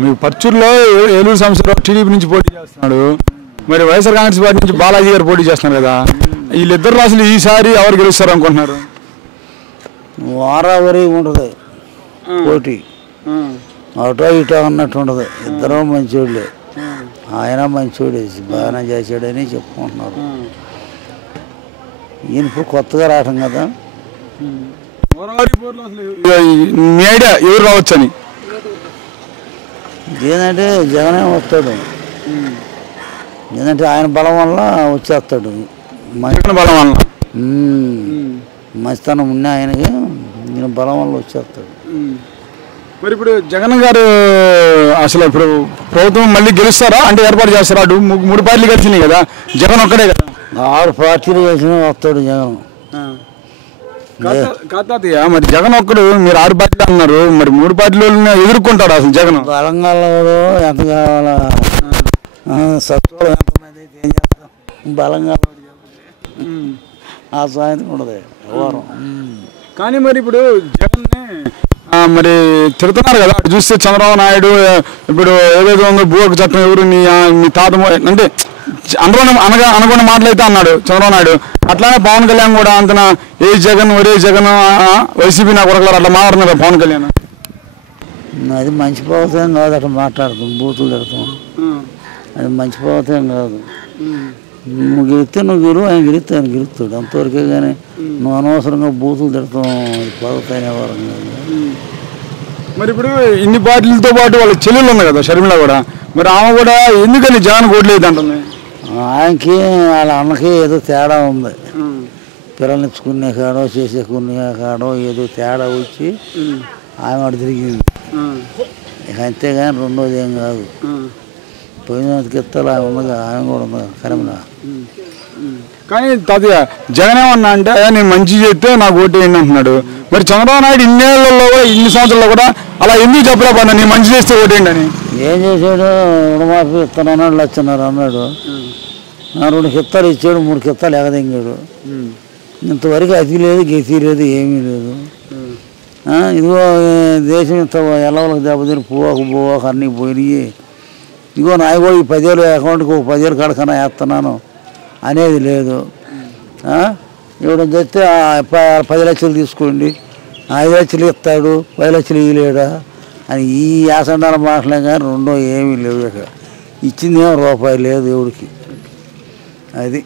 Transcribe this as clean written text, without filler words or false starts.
మీ పర్చూరులో ఏలూరు సంవత్సరం టీడీపీ నుంచి పోటీ చేస్తున్నాడు, మరి వైఎస్ఆర్ కాంగ్రెస్ పార్టీ నుంచి బాలాజీ గారు పోటీ చేస్తున్నారు కదా, వీళ్ళిద్దరు అసలు ఈసారి ఎవరు గెలుస్తారు అనుకుంటున్నారు? వారావరి ఉంటుంది పోటీ, అటో ఇటో అన్నట్టు ఉండదు. ఇద్దరు మంచోళ్ళే, ఆయన మంచోడే, బాగానే చేసాడని చెప్పుకుంటున్నారు. ఈయన ఇప్పుడు కొత్తగా రావటం కదా. మీ ఐడియా ఎవరు రావచ్చని? ఏంటంటే జగనే వస్తాడు, ఏంటంటే ఆయన బలం వల్ల వచ్చేస్తాడు. బలం వల్ల మంచితనం ఉన్న ఆయనకి ఈయన బలం వల్ల వచ్చేస్తాడు. మరి ఇప్పుడు జగన్ గారు అసలు ఇప్పుడు ప్రభుత్వం మళ్ళీ గెలుస్తారా అంటే ఏర్పాటు చేస్తారా? అటు 3 పార్టీలు గెలిచినాయి కదా, జగన్ ఒక్కడే కదా. 6 పార్టీలు గెలిచిన వస్తాడు జగన్. కాతాతయ్య, మరి జగన్ ఒక్కడు, మీరు 6 పార్టీలు అన్నారు, మరి 3 పార్టీలు ఎదుర్కొంటాడు అసలు జగన్? బలంగాల్లో ఎంత కావాలా, సత్తులు ఎంతమంది అయితే ఏం చేస్తాం, బలంగా ఆ సాయంత్రం ఉండదు వారం. కానీ మరి ఇప్పుడు జగన్ మరి తిడుతున్నారు కదా, అటు చూస్తే చంద్రబాబు నాయుడు ఇప్పుడు ఏదైతే ఉందో భూహక్కు చట్టం ఎవరు మీ తాత అంటే అనుకున్న మాటలు అయితే అన్నాడు చంద్రబాబు నాయుడు. అట్లానే పవన్ కళ్యాణ్ కూడా అంతన ఏ జగన్ ఒరే జగన్ వైసీపీ నా కొరకలు అట్లా మాట్లాడుతున్నారు పవన్ కళ్యాణ్. అది మంచి ప్రభుత్వం కాదు, అట్లా మాట్లాడుతాం, బూతులు తిడతాం, అది మంచి ప్రభుత్వం కాదు. నువ్వు గెలిస్తే నువ్వు గెలువు, ఆయన గెలిస్తే ఆయన గెలుస్తాడు, అంతవరకే. కానీ నువ్వు అనవసరంగా బూతులు తిడతాం, అది ప్రభుత్వం అనేవారు కాదు. మరి ఇప్పుడు ఇన్ని పార్టీలతో పాటు వాళ్ళ చెల్లెలు ఉంది కదా షర్మిల కూడా, మరి ఆమె కూడా ఎందుకని జగన్ ఓట్లేదు అంటుంది? ఆయనకి వాళ్ళ అన్నకి ఏదో తేడా ఉంది, పిల్లనిచ్చుకునే కాడో చేసేకునే కాడో ఏదో తేడా వచ్చి ఆమె అటు తిరిగింది. అంతేగాని రెండోది ఏం కాదు. పోయినందుకు ఎత్తాలి ఆమె ఉంది, ఆమె కూడా ఉంది కరెంలా. కానీ తాతయ్య జగన్ ఏమన్నా అంటే నేను మంచి చేస్తే నాకు ఓటు వేయండి అంటున్నాడు. మరి చంద్రబాబు నాయుడు ఇన్ని సంవత్సరాల్లో కూడా అలా ఎందుకు చెప్పలేకపోయినా నేను మంచి చేస్తే ఓటేయండి అని? ఏం చేశాడు, రుణమాఫీ ఇస్తానన్నాడు, 1,00,000 అన్నాడు, 2 కిత్తాలు ఇచ్చాడు, 3 కిత్తాలు ఎగదింగాడు. ఇంతవరకు అతి లేదు గతి లేదు ఏమీ లేదు. ఇదిగో దేశం ఇంత ఎల్లవలకు దెబ్బతిని పోవాకు అన్నీ పోయినాయి. ఇదిగో నాకు కూడా ఈ 10,000 అకౌంట్కి 10,000 కాడకన్నా వేస్తున్నాను అనేది లేదు. ఇవ్వడం చేస్తే 10 లక్షలు తీసుకోండి, 5 లక్షలు ఇస్తాడు, 10 లక్షలు ఇవ్వలేడా అని ఈ యాసండాల మాటలే కానీ రెండో ఏమీ లేవు. ఇక్కడ ఇచ్చిందేమో రూపాయి లేదు ఎవరికి. అది